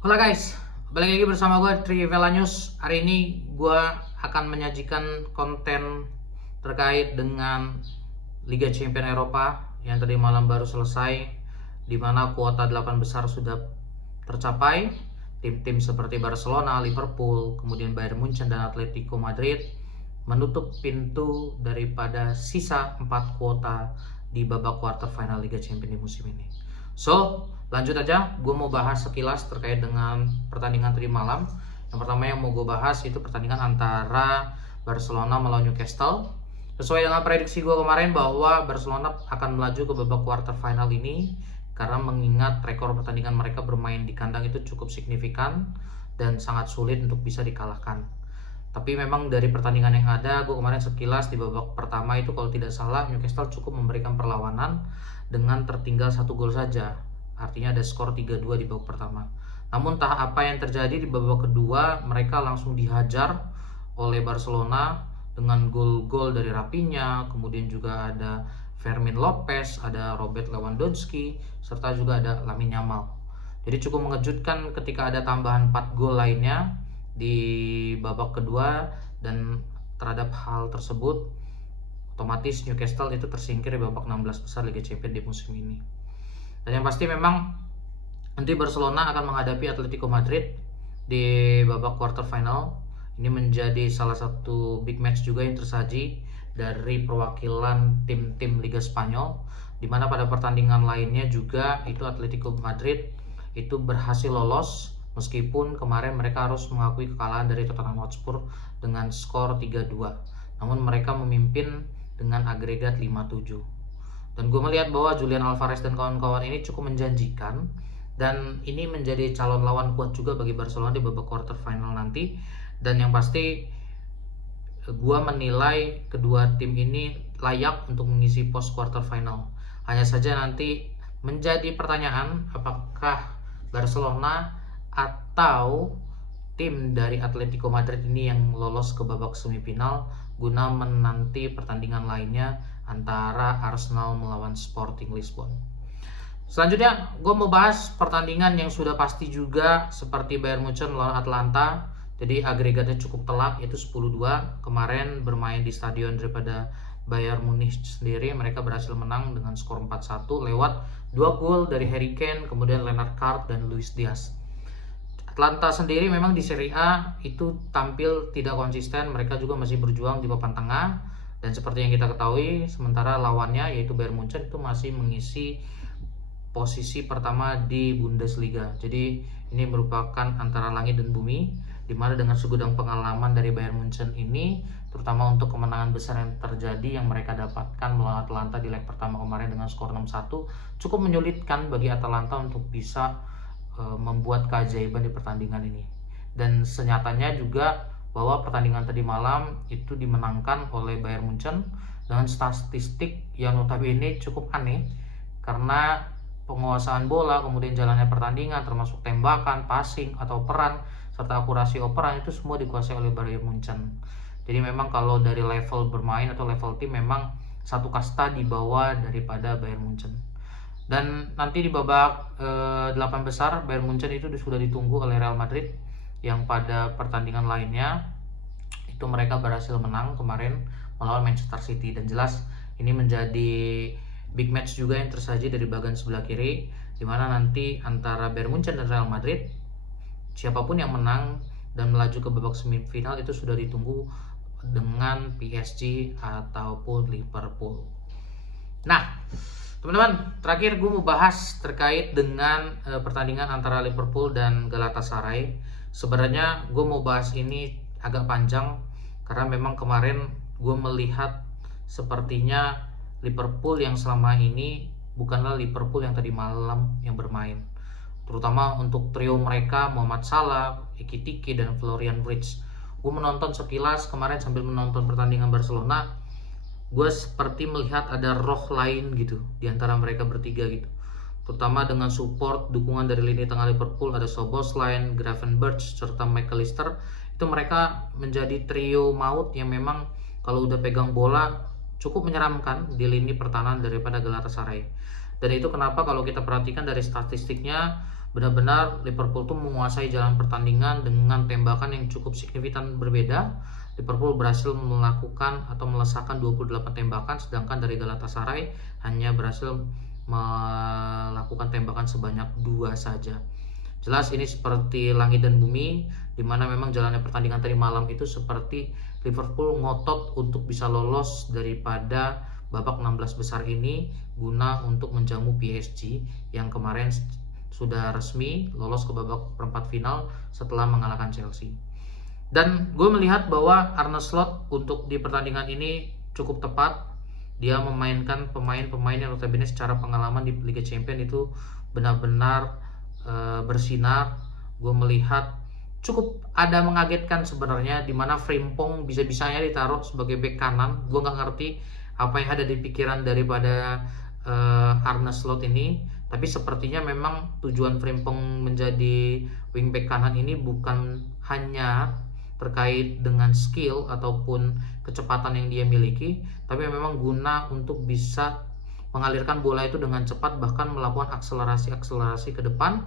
Halo guys, balik lagi bersama gue Trivela News. Hari ini gue akan menyajikan konten terkait dengan Liga Champions Eropa yang tadi malam baru selesai, di mana kuota 8 besar sudah tercapai. Tim-tim seperti Barcelona, Liverpool, kemudian Bayern Munchen dan Atletico Madrid menutup pintu daripada sisa 4 kuota di babak quarter final Liga Champions di musim ini. So, lanjut aja, gue mau bahas sekilas terkait dengan pertandingan tadi malam. Yang pertama yang mau gue bahas itu pertandingan antara Barcelona melawan Newcastle. Sesuai dengan prediksi gue kemarin bahwa Barcelona akan melaju ke babak quarter final ini karena mengingat rekor pertandingan mereka bermain di kandang itu cukup signifikan dan sangat sulit untuk bisa dikalahkan. Tapi memang dari pertandingan yang ada, gue kemarin sekilas di babak pertama itu kalau tidak salah Newcastle cukup memberikan perlawanan dengan tertinggal 1 gol saja. Artinya ada skor 3-2 di babak pertama. Namun entah apa yang terjadi di babak kedua, mereka langsung dihajar oleh Barcelona dengan gol-gol dari Rafinha, kemudian juga ada Fermin Lopez, ada Robert Lewandowski, serta juga ada Lamine Yamal. Jadi cukup mengejutkan ketika ada tambahan 4 gol lainnya di babak kedua, dan terhadap hal tersebut otomatis Newcastle itu tersingkir di babak 16 besar Liga Champions di musim ini. Dan yang pasti memang nanti Barcelona akan menghadapi Atletico Madrid di babak quarter final. Ini menjadi salah satu big match juga yang tersaji dari perwakilan tim-tim Liga Spanyol, di mana pada pertandingan lainnya juga itu Atletico Madrid itu berhasil lolos meskipun kemarin mereka harus mengakui kekalahan dari Tottenham Hotspur dengan skor 3-2. Namun mereka memimpin dengan agregat 5-7. Dan gue melihat bahwa Julian Alvarez dan kawan-kawan ini cukup menjanjikan, dan ini menjadi calon lawan kuat juga bagi Barcelona di babak quarter final nanti. Dan yang pasti gue menilai kedua tim ini layak untuk mengisi pos quarter final. Hanya saja nanti menjadi pertanyaan apakah Barcelona atau tim dari Atletico Madrid ini yang lolos ke babak semifinal guna menanti pertandingan lainnya antara Arsenal melawan Sporting Lisbon. Selanjutnya gue mau bahas pertandingan yang sudah pasti juga seperti Bayern Munchen melawan Atalanta. Jadi agregatnya cukup telak, yaitu 10-2. Kemarin bermain di stadion daripada Bayern Munich sendiri, mereka berhasil menang dengan skor 4-1 lewat 2 gol dari Harry Kane, kemudian Lennart Kart dan Luis Diaz. Atlanta sendiri memang di Serie A itu tampil tidak konsisten, mereka juga masih berjuang di papan tengah, dan seperti yang kita ketahui sementara lawannya yaitu Bayern Munchen itu masih mengisi posisi pertama di Bundesliga. Jadi ini merupakan antara langit dan bumi, di mana dengan segudang pengalaman dari Bayern Munchen ini, terutama untuk kemenangan besar yang terjadi yang mereka dapatkan melawan Atalanta di leg pertama kemarin dengan skor 6-1, cukup menyulitkan bagi Atalanta untuk bisa membuat keajaiban di pertandingan ini. Dan senyatanya juga bahwa pertandingan tadi malam itu dimenangkan oleh Bayern Munchen dengan statistik yang notabene cukup aneh, karena penguasaan bola, kemudian jalannya pertandingan termasuk tembakan, passing atau peran, serta akurasi operan itu semua dikuasai oleh Bayern Munchen. Jadi memang kalau dari level bermain atau level tim memang satu kasta di bawah daripada Bayern Munchen. Dan nanti di babak 8 besar Bayern Munchen itu sudah ditunggu oleh Real Madrid, yang pada pertandingan lainnya itu mereka berhasil menang kemarin melawan Manchester City. Dan jelas ini menjadi big match juga yang tersaji dari bagian sebelah kiri, di mana nanti antara Bayern Munchen dan Real Madrid, siapapun yang menang dan melaju ke babak semifinal itu sudah ditunggu dengan PSG ataupun Liverpool. Nah, teman-teman, terakhir gue mau bahas terkait dengan pertandingan antara Liverpool dan Galatasaray. Sebenarnya gue mau bahas ini agak panjang karena memang kemarin gue melihat sepertinya Liverpool yang selama ini bukanlah Liverpool yang tadi malam yang bermain. Terutama untuk trio mereka, Mohamed Salah, Ekitike, dan Florian Wirtz. Gue menonton sekilas kemarin sambil menonton pertandingan Barcelona, gue seperti melihat ada roh lain gitu di antara mereka bertiga gitu. Terutama dengan support dukungan dari lini tengah Liverpool, ada Szoboszlai, Gravenberch, serta McAllister. Itu mereka menjadi trio maut yang memang kalau udah pegang bola cukup menyeramkan di lini pertahanan daripada Galatasaray. Dan itu kenapa kalau kita perhatikan dari statistiknya, benar-benar Liverpool tuh menguasai jalan pertandingan dengan tembakan yang cukup signifikan berbeda. Liverpool berhasil melakukan atau melesakkan 28 tembakan, sedangkan dari Galatasaray hanya berhasil melakukan tembakan sebanyak 2 saja. Jelas ini seperti langit dan bumi, dimana memang jalannya pertandingan tadi malam itu seperti Liverpool ngotot untuk bisa lolos daripada babak 16 besar ini guna untuk menjamu PSG yang kemarin sudah resmi lolos ke babak perempat final setelah mengalahkan Chelsea. Dan gue melihat bahwa Arne Slot untuk di pertandingan ini cukup tepat. Dia memainkan pemain-pemain yang notabene secara pengalaman di Liga Champions itu benar-benar bersinar. Gue melihat cukup ada mengagetkan sebenarnya, di mana Frimpong bisa-bisanya ditaruh sebagai bek kanan. Gue nggak ngerti apa yang ada di pikiran daripada Arne Slot ini, tapi sepertinya memang tujuan Frimpong menjadi wingback kanan ini bukan hanya terkait dengan skill ataupun kecepatan yang dia miliki, tapi memang guna untuk bisa mengalirkan bola itu dengan cepat, bahkan melakukan akselerasi ke depan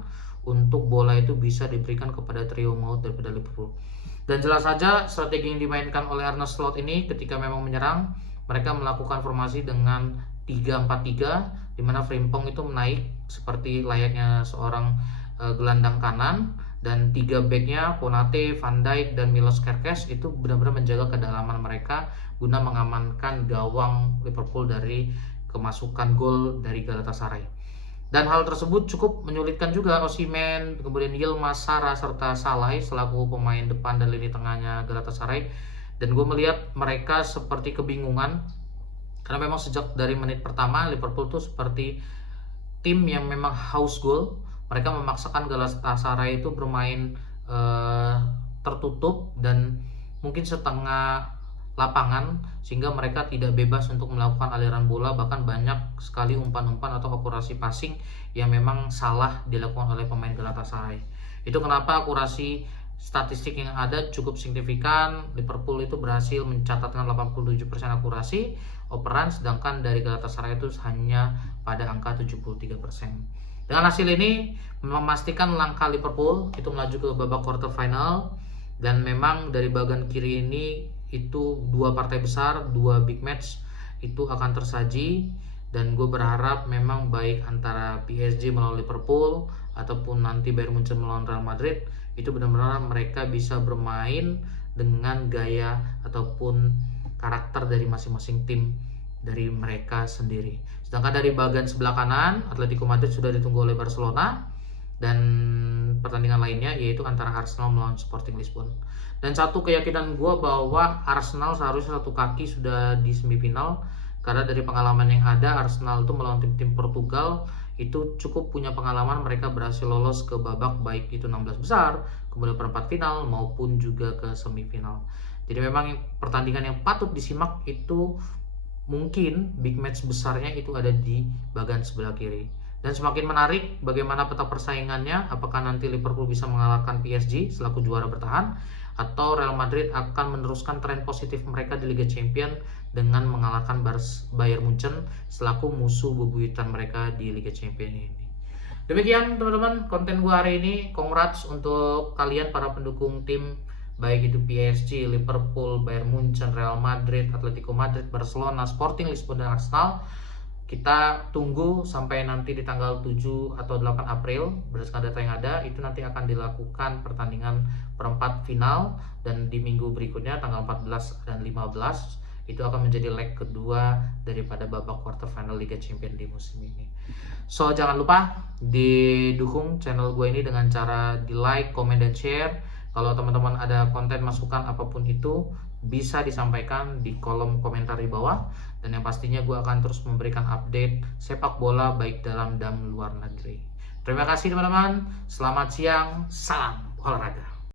untuk bola itu bisa diberikan kepada trio maut daripada Liverpool. Dan jelas saja strategi yang dimainkan oleh Arne Slot ini ketika memang menyerang, mereka melakukan formasi dengan 3-4-3, di mana Frimpong itu naik seperti layaknya seorang gelandang kanan, dan 3 backnya Konate, Van Dijk, dan Milos Kerkez itu benar-benar menjaga kedalaman mereka guna mengamankan gawang Liverpool dari kemasukan gol dari Galatasaray. Dan hal tersebut cukup menyulitkan juga Osimhen, kemudian Yilmaz, Sara, serta Salai selaku pemain depan dan lini tengahnya Galatasaray. Dan gue melihat mereka seperti kebingungan, karena memang sejak dari menit pertama Liverpool tuh seperti tim yang memang haus gol. Mereka memaksakan Galatasaray itu bermain tertutup dan mungkin setengah lapangan, sehingga mereka tidak bebas untuk melakukan aliran bola. Bahkan banyak sekali umpan-umpan atau akurasi passing yang memang salah dilakukan oleh pemain Galatasaray. Itu kenapa akurasi statistik yang ada cukup signifikan. Liverpool itu berhasil mencatatkan 87% akurasi operan, sedangkan dari Galatasaray itu hanya pada angka 73%. Dengan hasil ini memastikan langkah Liverpool itu melaju ke babak quarter final. Dan memang dari bagian kiri ini itu 2 partai besar, 2 big match itu akan tersaji. Dan gue berharap memang baik antara PSG melawan Liverpool ataupun nanti Bayern Munchen melawan Real Madrid, itu benar-benar mereka bisa bermain dengan gaya ataupun karakter dari masing-masing tim dari mereka sendiri. Sedangkan dari bagian sebelah kanan, Atletico Madrid sudah ditunggu oleh Barcelona, dan pertandingan lainnya yaitu antara Arsenal melawan Sporting Lisbon. Dan satu keyakinan gue bahwa Arsenal seharusnya satu kaki sudah di semifinal, karena dari pengalaman yang ada Arsenal itu melawan tim-tim Portugal itu cukup punya pengalaman. Mereka berhasil lolos ke babak baik itu 16 besar, kemudian perempat final maupun juga ke semifinal. Jadi memang pertandingan yang patut disimak itu mungkin big match besarnya itu ada di bagian sebelah kiri. Dan semakin menarik bagaimana peta persaingannya, apakah nanti Liverpool bisa mengalahkan PSG selaku juara bertahan, atau Real Madrid akan meneruskan tren positif mereka di Liga Champions dengan mengalahkan Bayern Munchen selaku musuh bebuyutan mereka di Liga Champions ini. Demikian teman-teman konten gua hari ini. Congrats untuk kalian para pendukung tim, baik itu PSG, Liverpool, Bayern Munchen, Real Madrid, Atletico Madrid, Barcelona, Sporting Lisbon, dan Arsenal. Kita tunggu sampai nanti di tanggal 7 atau 8 April berdasarkan data yang ada, itu nanti akan dilakukan pertandingan perempat final, dan di minggu berikutnya tanggal 14 dan 15 itu akan menjadi leg kedua daripada babak quarter final Liga Champions di musim ini. So jangan lupa didukung channel gue ini dengan cara di like, comment, dan share. Kalau teman-teman ada konten masukan apapun itu bisa disampaikan di kolom komentar di bawah, dan yang pastinya gue akan terus memberikan update sepak bola baik dalam dan luar negeri. Terima kasih teman-teman, selamat siang, salam olahraga.